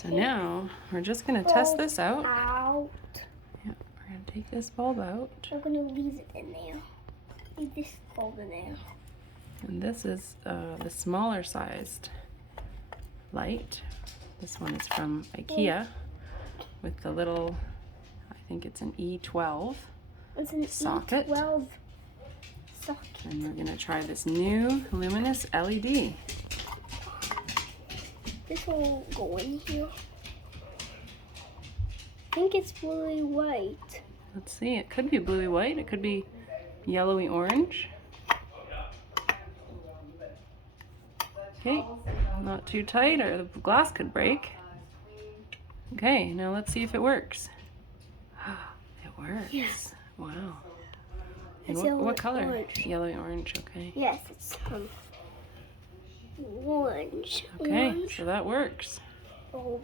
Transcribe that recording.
So now we're just gonna test this out. Yeah, we're gonna take this bulb out. We're gonna leave it in there. Leave this bulb in there. And this is the smaller sized light. This one is from Ikea with the little, I think it's an E12 socket. E12 socket. And we're gonna try this new Luminus LED. This will go in here. I think it's bluey white. Let's see, it could be bluey white, it could be yellowy orange. Okay, not too tight or the glass could break. Okay, now let's see if it works. It works. Yes. Wow. And It's what color? orange. Yellowy orange, okay. Yes, it's orange. Okay, so that works. Oh.